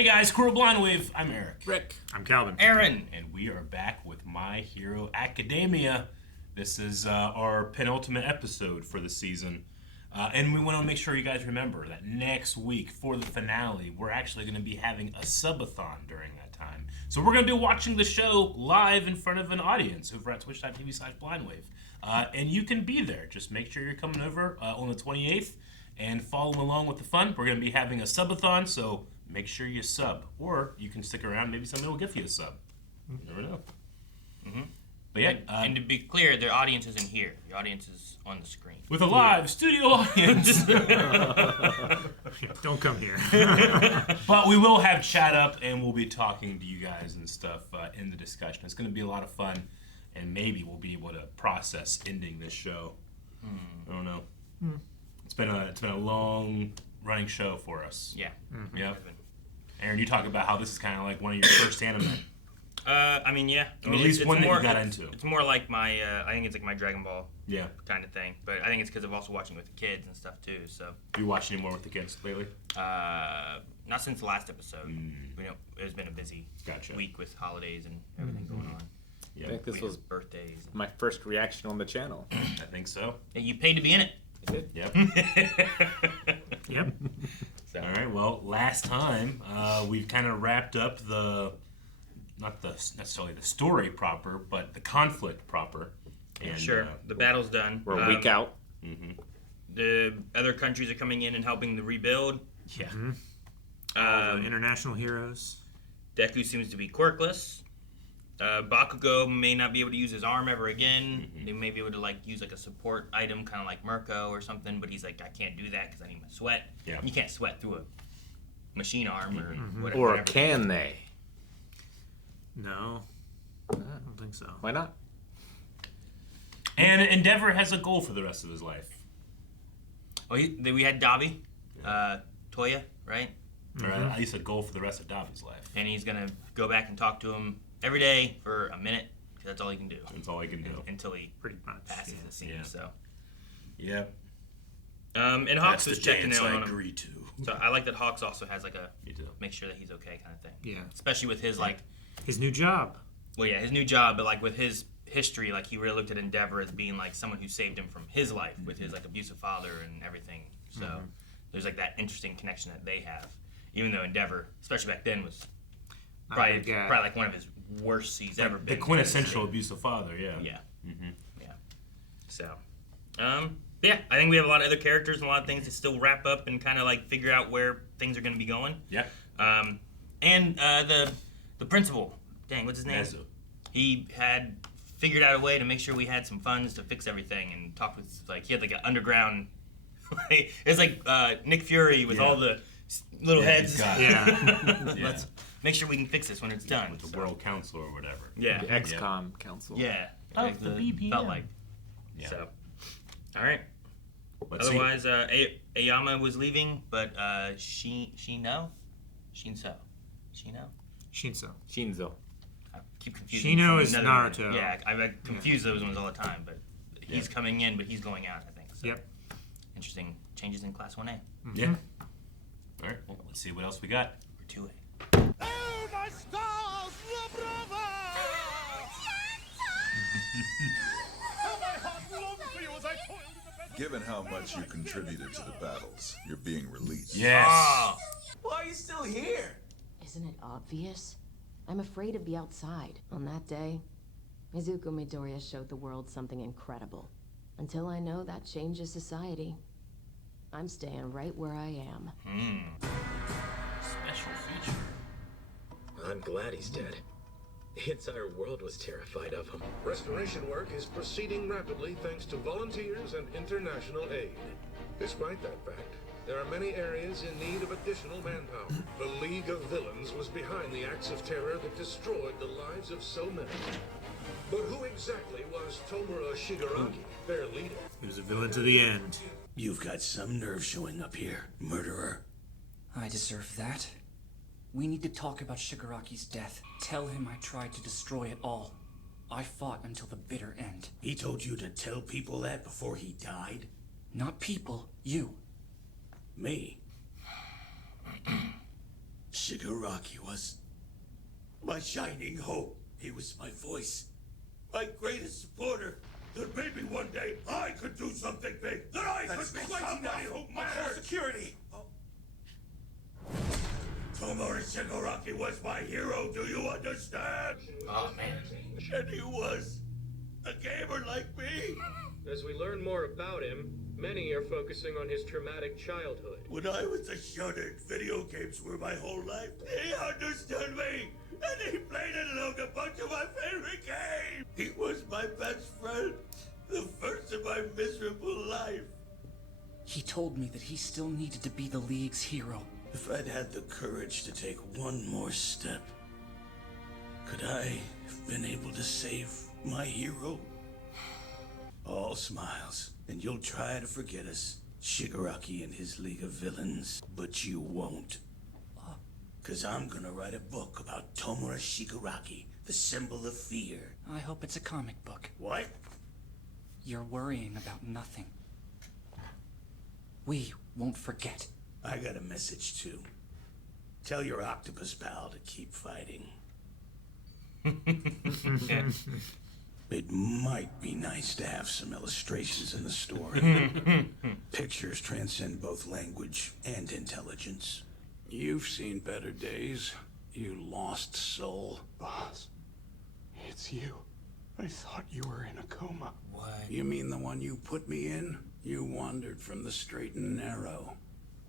Hey guys, Crew Blindwave. I'm Eric. Rick. I'm Calvin. Aaron. And we are back with My Hero Academia. This is our penultimate episode for the season. And we want to make sure you guys remember that next week for the finale, we're actually going to be having a subathon during that time. So we're going to be watching the show live in front of an audience over at twitch.tv/blindwave. And you can be there. Just make sure you're coming over on the 28th and following along with the fun. We're going to be having a subathon, so make sure you sub. Or you can stick around. Maybe somebody will give you a sub. You never know. Mm-hmm. But yeah, and to be clear, their audience isn't here. The audience is on the screen. With a live studio audience. Don't come here. But we will have chat up, and we'll be talking to you guys and stuff in the discussion. It's going to be a lot of fun, and maybe we'll be able to process ending this show. I don't know. It's been a long running show for us. Yeah. Mm-hmm. Yep. Aaron, you talk about how this is kind of like one of your first anime. I mean, yeah. Or at least one that you got into. It's more like my, I think it's like my Dragon Ball kind of thing. But I think it's because I'm also watching with the kids and stuff too, so. Do you watch any more with the kids lately? Not since the last episode. You know, it's been a busy week with holidays and everything going on. Yeah. I think this was birthdays. My first reaction on the channel. I think so. And you paid to be in it. I did. Yep. Yep. So. All right, well, last time we've kind of wrapped up not necessarily the story proper, but the conflict proper. And, sure, the battle's done. We're a week out. Mm-hmm. The other countries are coming in and helping to rebuild. Yeah. Mm-hmm. All the international heroes. Deku seems to be quirkless. Bakugo may not be able to use his arm ever again. Mm-hmm. They may be able to use like a support item, kind of like Mirko or something. But he's like, I can't do that because I need my sweat. Yeah. You can't sweat through a machine arm or whatever. Or can they? No, I don't think so. Why not? And Endeavor has a goal for the rest of his life. Well, we had Dabi, Toya, right? Mm-hmm. Right. At least a goal for the rest of Dabi's life. And he's gonna go back and talk to him every day for a minute, because that's all he can do. That's all he can do. Until he pretty much passes the scene, so. Yeah. And Hawks was checking in on him. I agree to. So I like that Hawks also has like a Me too. make sure that he's okay kind of thing. Yeah. Especially with his his new job. Well, yeah, his new job, but like with his history, like he really looked at Endeavor as being like someone who saved him from his life with his like abusive father and everything. So there's like that interesting connection that they have. Even though Endeavor, especially back then, was probably like one of his worst he's ever been. The quintessential abusive father, yeah. Yeah. Mm-hmm. Yeah. So, yeah, I think we have a lot of other characters and a lot of things to still wrap up and kind of like figure out where things are going to be going. Yeah. And the principal, dang, what's his name? Nezu. He had figured out a way to make sure we had some funds to fix everything and talked with, like, he had like an underground, it's like Nick Fury with all the little heads. Let's make sure we can fix this when it's done. With the World Council or whatever. Yeah. The XCOM Council. Yeah. Of the BPM. Felt like. Yeah. So, all right. Otherwise, Ayama was leaving, but Shinso. Shinzo. I keep confusing. Shino is Naruto. One. Yeah, I confuse those ones all the time, but he's coming in, but he's going out, I think. So. Yep. Interesting changes in Class 1A. Mm-hmm. Yeah. All right, well, let's see what else we got. Or 2A. Oh, my stars, la brava! How my heart longed for you as I toiled in the battle. Given how much you contributed to the battles, you're being released. Yes. Oh. Why are you still here? Isn't it obvious? I'm afraid of the outside. On that day, Izuku Midoriya showed the world something incredible. Until I know that changes society, I'm staying right where I am. Special feature. I'm glad he's dead. The entire world was terrified of him. Restoration work is proceeding rapidly thanks to volunteers and international aid. Despite that fact, there are many areas in need of additional manpower. The League of Villains was behind the acts of terror that destroyed the lives of so many. But who exactly was Tomura Shigaraki, their leader? He was a villain to the end. You've got some nerve showing up here, murderer. I deserve that. We need to talk about Shigaraki's death. Tell him I tried to destroy it all. I fought until the bitter end. He told you to tell people that before he died? Not people, you. Me? Shigaraki was my shining hope. He was my voice, my greatest supporter. That maybe one day I could do something big. That I could be somebody who matters. Security. Tomura Shigaraki was my hero. Do you understand? Oh man. And he was a gamer like me. As we learn more about him, many are focusing on his traumatic childhood. When I was a shudder, video games were my whole life. He understood me, and he played it along a bunch of my favorite games. He was my best friend, the first in my miserable life. He told me that he still needed to be the League's hero. If I'd had the courage to take one more step, could I have been able to save my hero? All smiles, and you'll try to forget us, Shigaraki and his League of Villains, but you won't. 'Cause I'm gonna write a book about Tomura Shigaraki, the symbol of fear. I hope it's a comic book. What? You're worrying about nothing. We won't forget. I got a message too. Tell your octopus pal to keep fighting. It might be nice to have some illustrations in the story. Pictures transcend both language and intelligence. You've seen better days, you lost soul. Boss, it's you. I thought you were in a coma. What? You mean the one you put me in? You wandered from the straight and narrow,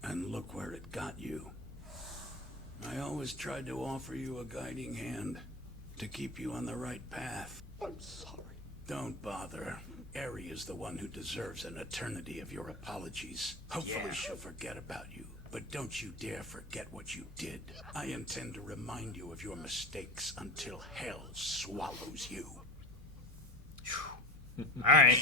and look where it got you. I always tried to offer you a guiding hand, to keep you on the right path. I'm sorry. Don't bother. Eri is the one who deserves an eternity of your apologies. Hopefully she'll forget about you. But don't you dare forget what you did. I intend to remind you of your mistakes until hell swallows you. Alright.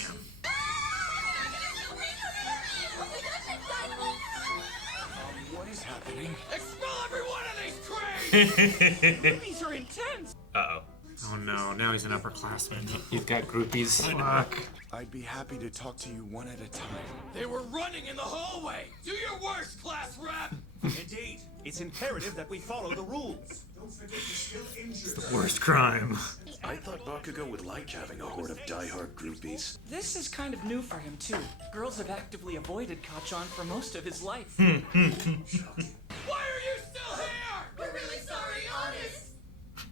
What is happening? Expel every one of these cranes! These are intense! Uh-oh. Oh no, now he's an upperclassman. He's got groupies. Fuck. I'd be happy to talk to you one at a time. They were running in the hallway! Do your worst, class rep! Indeed. It's imperative that we follow the rules. Don't forget you're still injured. The worst crime. I thought Bakugo would like having a horde of diehard groupies. This is kind of new for him, too. Girls have actively avoided Kachan for most of his life. Why are you still here? We're really sorry, honest!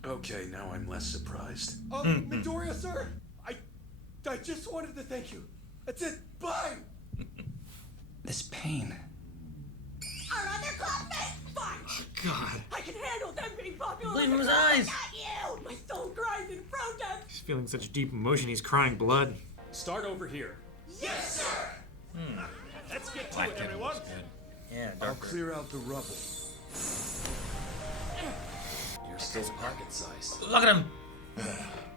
Okay, now I'm less surprised. Midoriya, sir! I just wanted to thank you. That's it. Bye! This pain. Our other classmates? Fine! God. I can handle them being popular. Blame with his the girls, eyes. Not you! My soul grinds in protest! He's feeling such deep emotion, he's crying blood. Start over here. Yes, sir! Let's get to Black it, Devil everyone. was good. Yeah, I'll darker. clear out the rubble. You're still pocket-sized. Look at him!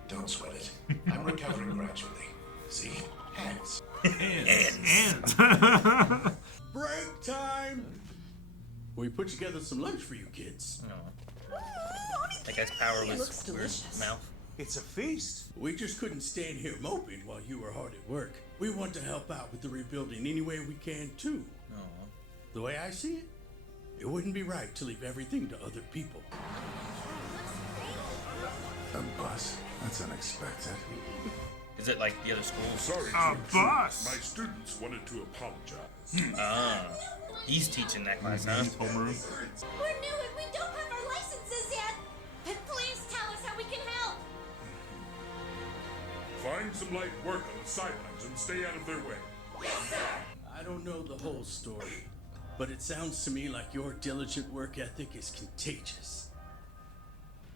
Don't sweat it. I'm recovering gradually. See? Hands. And Break time! We put together some lunch for you kids. That guy's power was looks weird. delicious. Mouth. It's a feast. We just couldn't stand here moping while you were hard at work. We want to help out with the rebuilding any way we can, too. The way I see it, it wouldn't be right to leave everything to other people. Boss, that's unexpected. Is it like the other schools? Sorry, boss. My students wanted to apologize. Ah. He's teaching that class, huh? Homeroom. We're new and we don't have our licenses yet. But please tell us how we can help. Find some light work on the sidelines and stay out of their way. Yes, sir. I don't know the whole story, but it sounds to me like your diligent work ethic is contagious.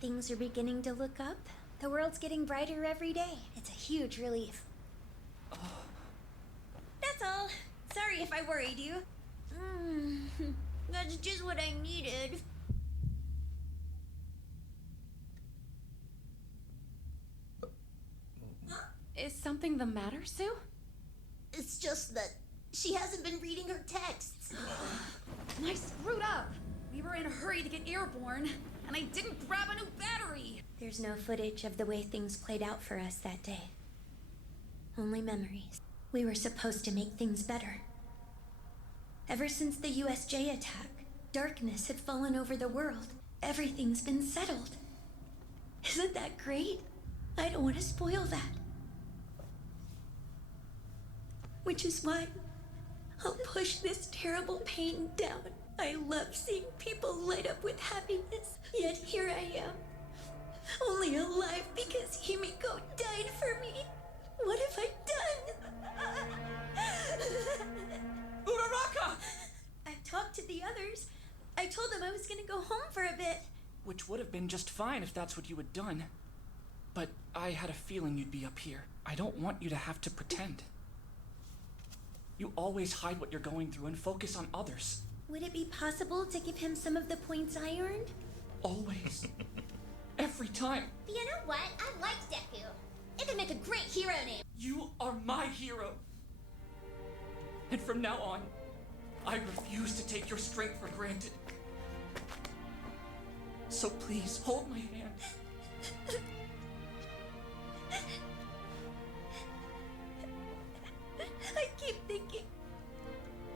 Things are beginning to look up. The world's getting brighter every day. It's a huge relief. That's all. Sorry if I worried you. That's just what I needed. Is something the matter, Sue? It's just that she hasn't been reading her texts. I screwed up. We were in a hurry to get airborne, and I didn't grab a new battery. There's no footage of the way things played out for us that day. Only memories. We were supposed to make things better. Ever since the USJ attack, Darkness had fallen over the world. Everything's been settled. Isn't that great? I don't want to spoil that. Which is why I'll push this terrible pain down. I love seeing people light up with happiness, yet here I am, only alive because Himiko died for me. What have I done? Uraraka! I've talked to the others. I told them I was gonna go home for a bit. Which would have been just fine if that's what you had done. But I had a feeling you'd be up here. I don't want you to have to pretend. You always hide what you're going through and focus on others. Would it be possible to give him some of the points I earned? Always. Every time. You know what? I like Deku. It could make a great hero name. You are my hero. And from now on, I refuse to take your strength for granted. So please, hold my hand. I keep thinking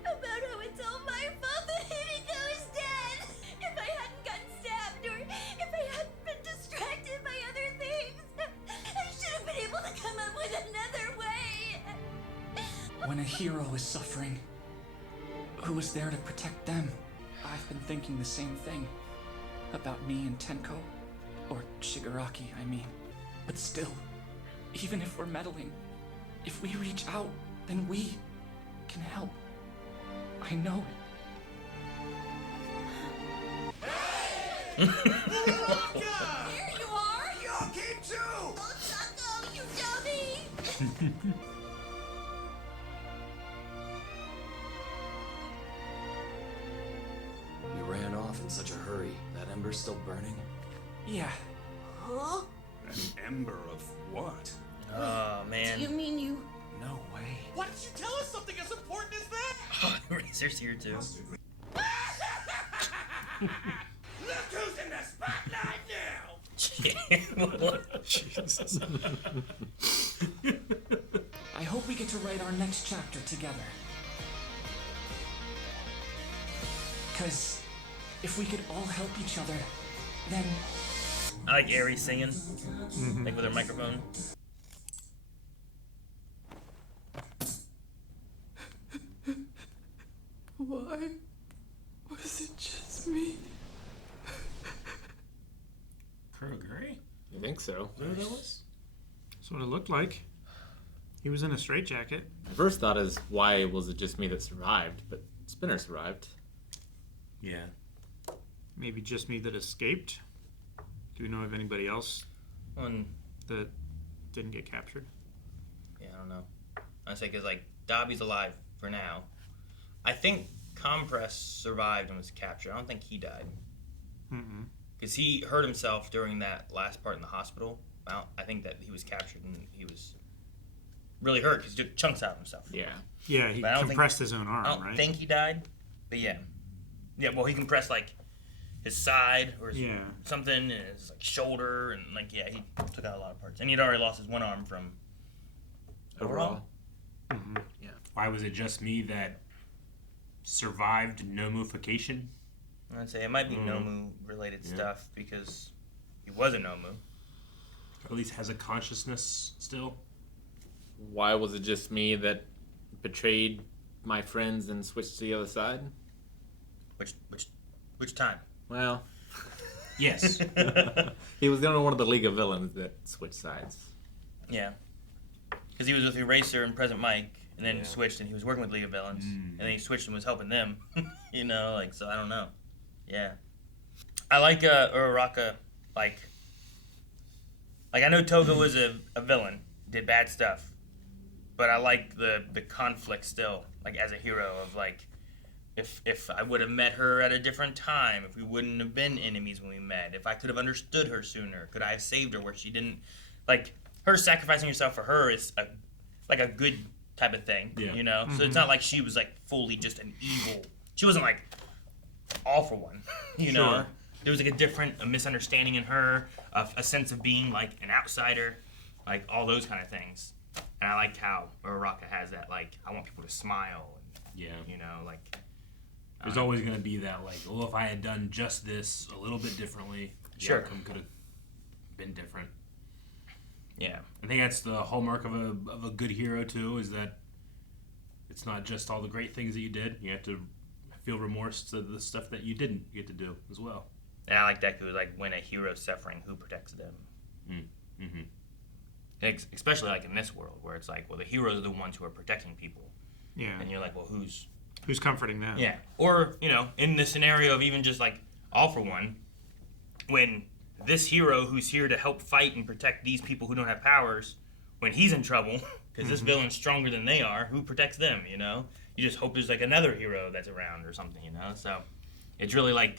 about how it's all my fault that Himiko is dead. If I hadn't gotten stabbed or if I hadn't been distracted by other things, I should have been able to come up with another way. When a hero is suffering, who is there to protect them? I've been thinking the same thing about me and Tenko, or Shigaraki, I mean. But still, even if we're meddling, if we reach out, then we can help. I know it. Uraraka! Here you are! Y'all came too! Oh, Taco, you dummy! You ran off in such a hurry. That ember's still burning? Yeah. Huh? An ember of what? Oh, man. Do you mean you... No way. Why didn't you tell us something as important as that? Oh, Razor's here too. Look who's in the spotlight now! Jesus. I hope we get to write our next chapter together. Because if we could all help each other, then... I like Aerie singing, like with her microphone. Why was it just me? Kurogiri? You think so? Who that was? That's what it looked like. He was in a straitjacket. My first thought is, why was it just me that survived? But Spinner survived. Yeah. Maybe just me that escaped. Do we know of anybody else that didn't get captured? Yeah, I don't know. I say because like Dobby's alive for now. I think Compress survived and was captured. I don't think he died. Because he hurt himself during that last part in the hospital. I think that he was captured and he was really hurt because he took chunks out of himself. Yeah. Yeah, he compressed his own arm, I don't right? think he died, but yeah. Yeah, well, he compressed like his side or his something, and his like shoulder, and like yeah, he took out a lot of parts. And he'd already lost his one arm from Overhaul. Yeah. Why was it just me that survived Nomufication? I'd say it might be Nomu related stuff because he was a Nomu. Or at least has a consciousness still. Why was it just me that betrayed my friends and switched to the other side? Which time? Well, yes. He was the only one of the League of Villains that switched sides. Yeah. Because he was with Eraser and Present Mike, and then switched, and he was working with League of Villains, and then he switched and was helping them. You know, like, so I don't know. Yeah. I like Uraraka, like I know Toga was a villain, did bad stuff, but I like the conflict still, like as a hero of like, if I would have met her at a different time, if we wouldn't have been enemies when we met, if I could have understood her sooner, could I have saved her where she didn't, like, her sacrificing herself for her is like a good type of thing, you know? So it's not like she was like fully just an evil, she wasn't like all for one, you know? Sure. There was like a misunderstanding in her, a sense of being like an outsider, like all those kind of things. And I like how Uraraka has that, like, I want people to smile, and, you know, like, There's always going to be that, like, oh, if I had done just this a little bit differently, the outcome could have been different. Yeah. I think that's the hallmark of a good hero, too, is that it's not just all the great things that you did. You have to feel remorse to the stuff that you didn't get to do as well. Yeah, I like Deku, like, when a hero's suffering, who protects them? Mm-hmm. Especially, like, in this world, where it's like, well, the heroes are the ones who are protecting people. Yeah. And you're like, well, who's comforting them? Yeah. Or, in the scenario of even just, like, All For One, when this hero who's here to help fight and protect these people who don't have powers, when he's in trouble, because this villain's stronger than they are, who protects them, You just hope there's, like, another hero that's around or something, So it's really, like,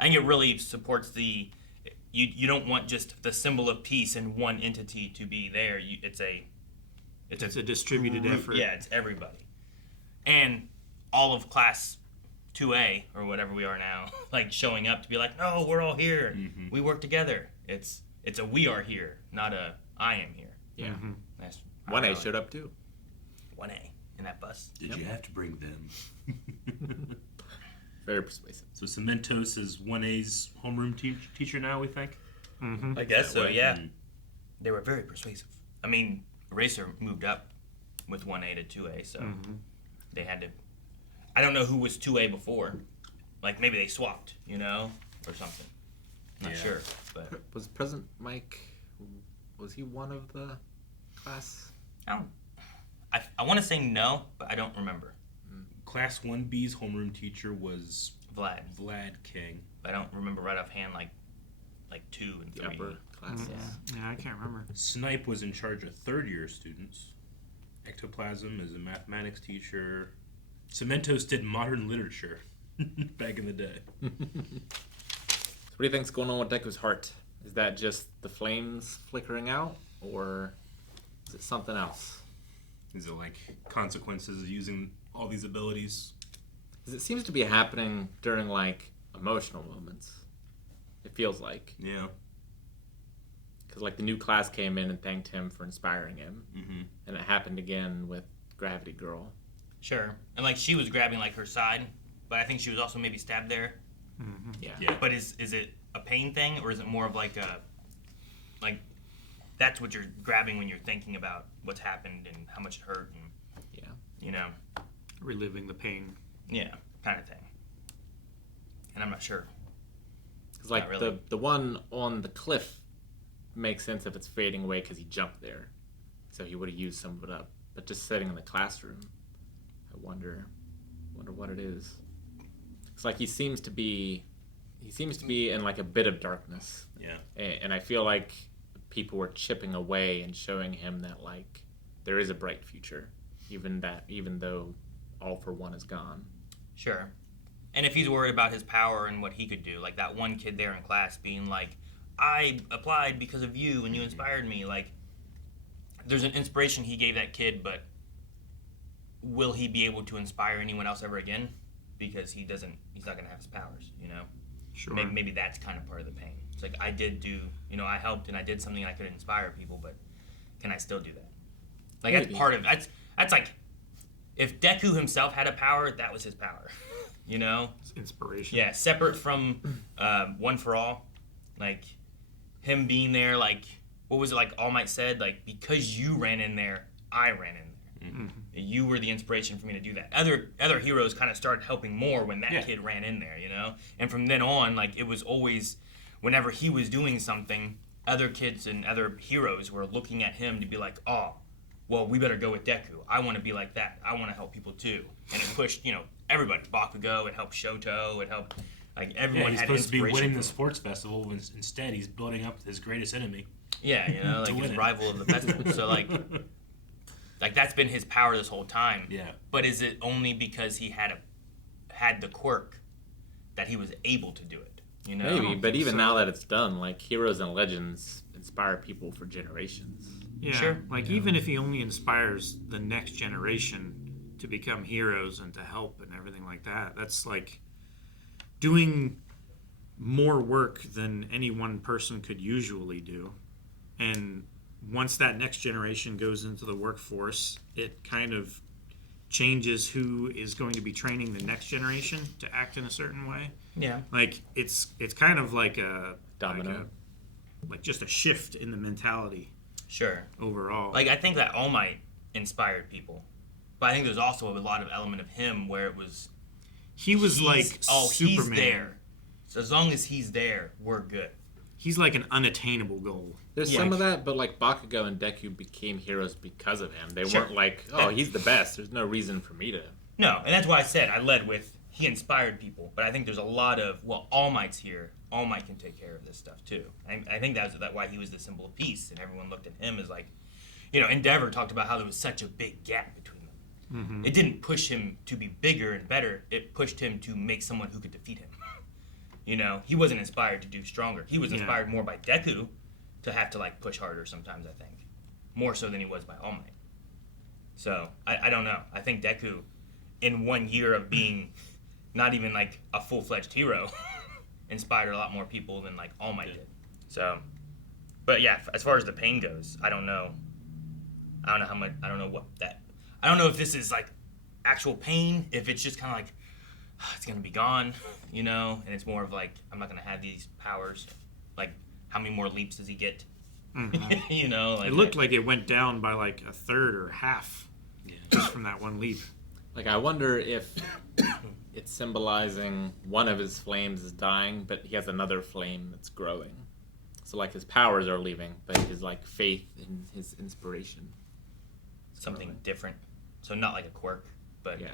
I think it really supports the... You don't want just the symbol of peace and one entity to be there. It's a distributed effort. Yeah, it's everybody. And all of class 2A, or whatever we are now, like, showing up to be like, no, we're all here. Mm-hmm. We work together. It's a we are here, not a I am here. Yeah. That's 1A showed up too. 1A in that bus. Did you have to bring them? Very persuasive. So Cementos is 1A's homeroom teacher now, we think? Mm-hmm. I guess so, yeah. They were very persuasive. I mean, Eraser moved up with 1A to 2A, so they had to... I don't know who was 2A before. Like, maybe they swapped, or something. Not sure, but... Was President Mike... Was he one of the class? I want to say no, but I don't remember. Class 1B's homeroom teacher was Vlad King. I don't remember right offhand, like 2 and 3. The upper classes. Yeah, I can't remember. Snipe was in charge of third-year students. Ectoplasm is a mathematics teacher. Cementos did modern literature back in the day. So what do you think's going on with Deku's heart? Is that just the flames flickering out, or is it something else? Is it like consequences of using all these abilities? Because it seems to be happening during, like, emotional moments. It feels like. Yeah. Because, like, the new class came in and thanked him for inspiring him. Mm-hmm. And it happened again with Gravity Girl. Sure. And, like, she was grabbing, like, her side, but I think she was also maybe stabbed there. Mm-hmm. Yeah. But is it a pain thing, or is it more of, like, that's what you're grabbing when you're thinking about what's happened and how much it hurt and... Reliving the pain. Yeah, kind of thing. And I'm not sure. Because, like, really. the one on the cliff makes sense if it's fading away because he jumped there. So he would have used some of it up. But just sitting in the classroom, I wonder what it is. It's like he seems to be in, like, a bit of darkness. Yeah. And I feel like people were chipping away and showing him that, like, there is a bright future, even though All For One is gone. Sure. And if he's worried about his power and what he could do, like that one kid there in class being like, I applied because of you and you inspired me, like, there's an inspiration he gave that kid, but will he be able to inspire anyone else ever again? Because he's not going to have his powers, Sure. Maybe that's kind of part of the pain. It's like, I did do, I helped and I did something I could inspire people, but can I still do that? Like, Maybe. that's part of, that's like, if Deku himself had a power, that was his power, It's inspiration. Yeah, separate from One For All, like, him being there, like, what was it, like All Might said, like, because you ran in there, I ran in there. Mm-hmm. You were the inspiration for me to do that. Other heroes kind of started helping more when that kid ran in there, And from then on, like, it was always, whenever he was doing something, other kids and other heroes were looking at him to be like, oh, well, we better go with Deku. I want to be like that. I want to help people too. And it pushed, everybody. Bakugo, it helped Shoto, it helped, like, everyone he's had supposed to be winning the for sports festival, when instead he's building up his greatest enemy. Yeah, like his rival of the festival. So, like that's been his power this whole time. Yeah. But is it only because he had the quirk that he was able to do it? Maybe, but even now that it's done, like, heroes and legends inspire people for generations. Yeah, sure. Like, even if he only inspires the next generation to become heroes and to help and everything like that, that's like doing more work than any one person could usually do. And once that next generation goes into the workforce, it kind of changes who is going to be training the next generation to act in a certain way. Yeah. Like it's kind of like a domino, like just a shift in the mentality. Sure. Overall, Like I think that All Might inspired people, but I think there's also a lot of element of him where it was he's like Superman. He's there. So as long as he's there, we're good. He's like an unattainable goal. There's some of that, but like Bakugo and Deku became heroes because of him. They weren't like, oh, he's the best. There's no reason for me to. No, and that's why I said I led with he inspired people. But I think there's a lot of, well, All Might's here. All Might can take care of this stuff too. I think that's why he was the symbol of peace, and everyone looked at him as like, you know, Endeavor talked about how there was such a big gap between them. Mm-hmm. It didn't push him to be bigger and better. It pushed him to make someone who could defeat him. You know, he wasn't inspired to do stronger. He was inspired more by Deku to have to like push harder sometimes, I think. More so than he was by All Might. So, I don't know. I think Deku, in 1 year of being not even like a full-fledged hero, inspired a lot more people than like All Might did. So, but yeah, as far as the pain goes, I don't know how much, I don't know if this is like actual pain, if it's just kind of like, it's gonna be gone, you know, and it's more of like, I'm not gonna have these powers. Like, how many more leaps does he get? Mm-hmm. You know, like, it looked like it went down by like a third or half, just from that one leap. Like, I wonder if it's symbolizing one of his flames is dying, but he has another flame that's growing. So like his powers are leaving, but his like faith and his inspiration, something different. So not like a quirk, but yeah.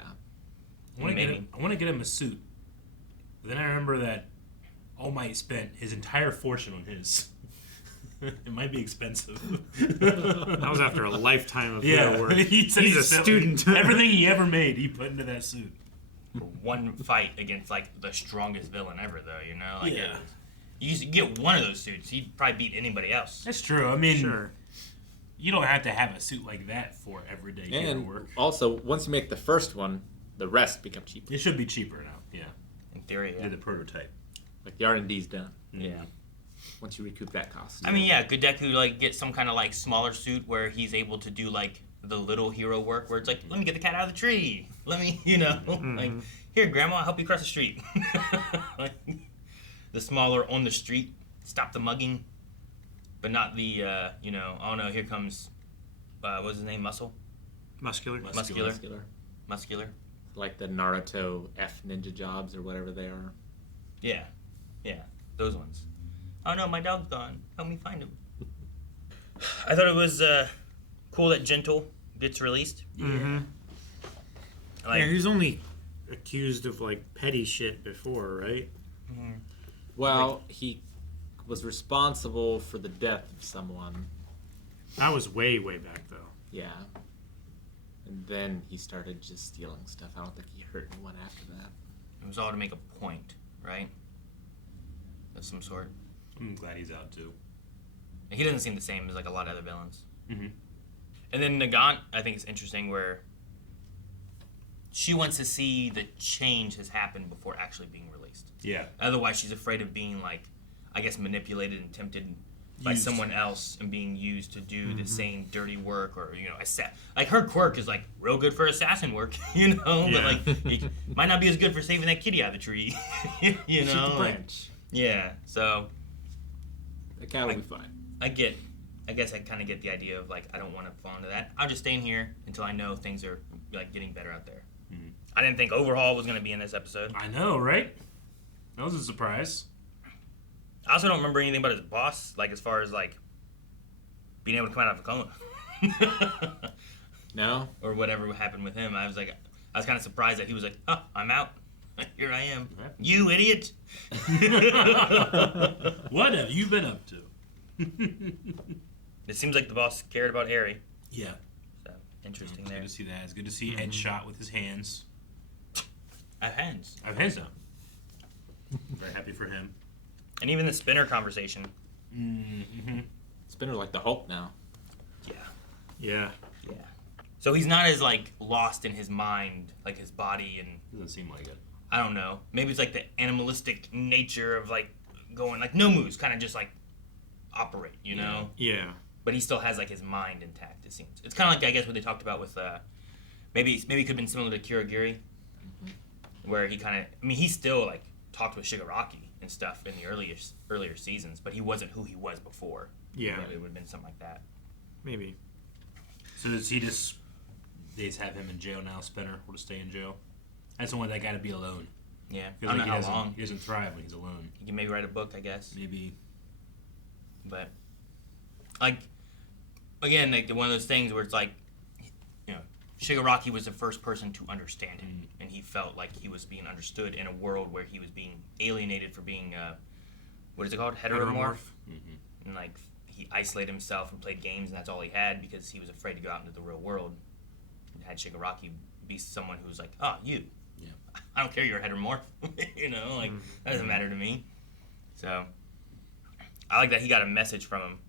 I want to get him a suit. But then I remember that All Might spent his entire fortune on his. It might be expensive. That was after a lifetime of hero work. He's a student. Everything he ever made, he put into that suit. For one fight against like the strongest villain ever, though, you know. Like, yeah. You get one of those suits, he'd probably beat anybody else. That's true. I mean, you don't have to have a suit like that for everyday hero work. Also, once you make the first one, the rest become cheaper. It should be cheaper now. Yeah. In theory, yeah. Did the prototype. Like the R&D's done. Yeah. Once you recoup that cost. I mean, yeah, could Deku like get some kind of like smaller suit where he's able to do like the little hero work where it's like, let me get the cat out of the tree. Let me, you know, like, here, Grandma, I'll help you cross the street. Like, the smaller on the street, stop the mugging, but not the, you know, oh no, here comes, what's his name, Muscular. Like the Naruto F ninja jobs or whatever they are. Yeah, those ones. Oh no, my dog's gone. Help me find him. I thought it was cool that Gentle gets released. Mm-hmm. Like, yeah, he's only accused of like petty shit before, right? Mm-hmm. Well, he was responsible for the death of someone. That was way back though. Yeah. And then he started just stealing stuff. I don't think he hurt anyone after that. It was all to make a point, right? Of some sort. I'm glad he's out too. He doesn't seem the same as like a lot of other villains. Mm-hmm. And then Nagant, I think it's interesting where she wants to see the change has happened before actually being released. Yeah. Otherwise, she's afraid of being like, I guess, manipulated and tempted by someone else and being used to do the same dirty work, or, you know, like her quirk is like real good for assassin work, you know, but like it might not be as good for saving that kitty out of the tree, you know. Shoot the branch. Yeah. So the cat will be fine. I guess I kind of get the idea of like, I don't want to fall into that. I'll just stay in here until I know things are like getting better out there. Mm-hmm. I didn't think Overhaul was going to be in this episode. I know, right? That was a surprise. I also don't remember anything about his boss, like as far as like being able to come out of a coma. No? Or whatever happened with him. I was kind of surprised that he was like, oh, I'm out. Here I am. Yeah. You idiot. What have you been up to? It seems like the boss cared about Harry. Yeah. So, interesting it's there. Good to see that. It's good to see Ed shot with his hands. I have hands. I have hands now. Very happy for him. And even the Spinner conversation. Mm-hmm. Spinner's like the Hulk now. Yeah. So he's not as like lost in his mind, like his body, and doesn't seem like it. I don't know. Maybe it's like the animalistic nature of like going like Nomu's kind of just like operate, you know? Yeah. But he still has like his mind intact. It seems. It's kind of like I guess what they talked about with maybe it could have been similar to Kurogiri, where he kind of, I mean, he still like talked with Shigaraki and stuff in the earlier seasons, but he wasn't who he was before. Yeah. Maybe it would have been something like that. Maybe. So does he just, they just have him in jail now, Spinner, will just stay in jail? That's the one that got to be alone. Yeah. Feels I don't like know how long. He doesn't thrive when he's alone. He can maybe write a book, I guess. Maybe. But, like, again, like one of those things where it's like, you know, Shigaraki was the first person to understand him, and he felt like he was being understood in a world where he was being alienated for being, what is it called? Heteromorph. And, like, he isolated himself and played games, and that's all he had because he was afraid to go out into the real world. And had Shigaraki be someone who was like, oh, you. Yeah. I don't care you're a heteromorph. You know, like, that doesn't matter to me. So, I like that he got a message from him.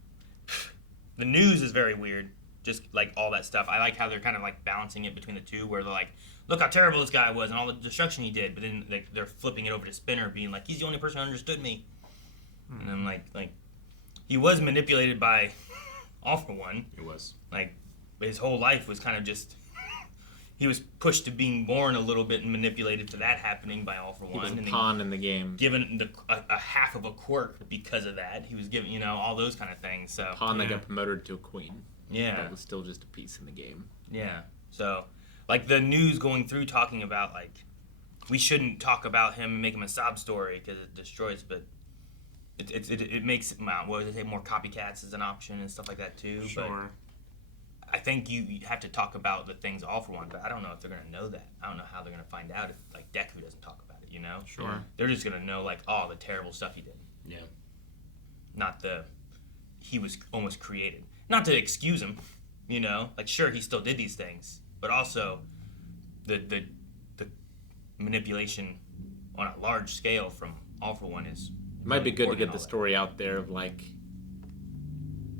The news is very weird, just like all that stuff. I like how they're kind of like balancing it between the two, where they're like, look how terrible this guy was and all the destruction he did, but then like, they're flipping it over to Spinner, being like, he's the only person who understood me. And I'm like, he was manipulated by All For One. It was. Like, his whole life was kind of just, he was pushed to being born a little bit and manipulated to that happening by All For One. He was a and pawn in the game. Given a half of a quirk because of that. He was given, you know, all those kind of things. So Pawn that got promoted to a queen. Yeah. That was still just a piece in the game. Yeah. So, like, the news going through talking about, like, we shouldn't talk about him and make him a sob story because it destroys, but it makes it, what would they say, more copycats as an option and stuff like that too. Sure. But I think you have to talk about the things All For One, but I don't know if they're going to know that. I don't know how they're going to find out if, like, Deku doesn't talk about it, you know? Sure. They're just going to know, like, oh, the terrible stuff he did. Yeah. Not he was almost created. Not to excuse him, you know? Like, sure, he still did these things, but also the manipulation on a large scale from All For One is... It might be good to get the story out there of, like,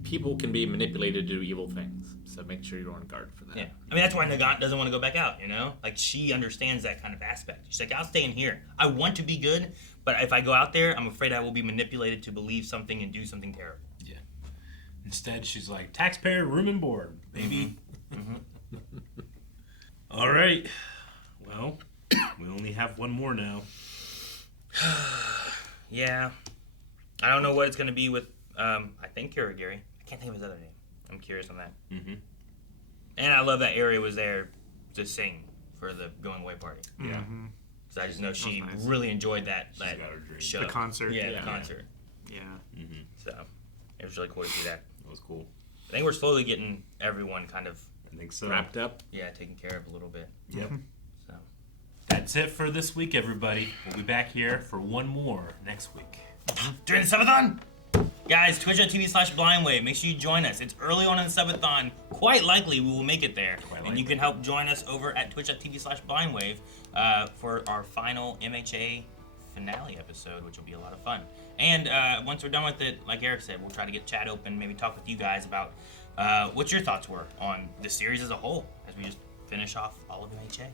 people can be manipulated to do evil things, so make sure you're on guard for that. Yeah. I mean, that's why Nagant doesn't want to go back out, you know? Like, she understands that kind of aspect. She's like, I'll stay in here. I want to be good, but if I go out there, I'm afraid I will be manipulated to believe something and do something terrible. Yeah. Instead, she's like, taxpayer room and board, baby. All right. Well, we only have one more now. Yeah. I don't know what it's going to be with, I think Kurogiri. I can't think of his other name. I'm curious on that. And I love that Area was there to sing for the going away party. Yeah. So I just know she really enjoyed that show. The concert. Yeah, the concert. Yeah. So it was really cool to see that. That was cool. I think we're slowly getting everyone kind of I think so. Wrapped up. Yeah, taken care of a little bit. Yep. So that's it for this week, everybody. We'll be back here for one more next week. During the subathon, guys, twitch.tv/blindwave. Make sure you join us. It's early on in the subathon. Quite likely we will make it there. And you can help join us over at twitch.tv/blindwave for our final MHA finale episode, which will be a lot of fun. And once we're done with it, like Eric said, we'll try to get chat open, maybe talk with you guys about what your thoughts were on the series as a whole as we just finish off all of MHA.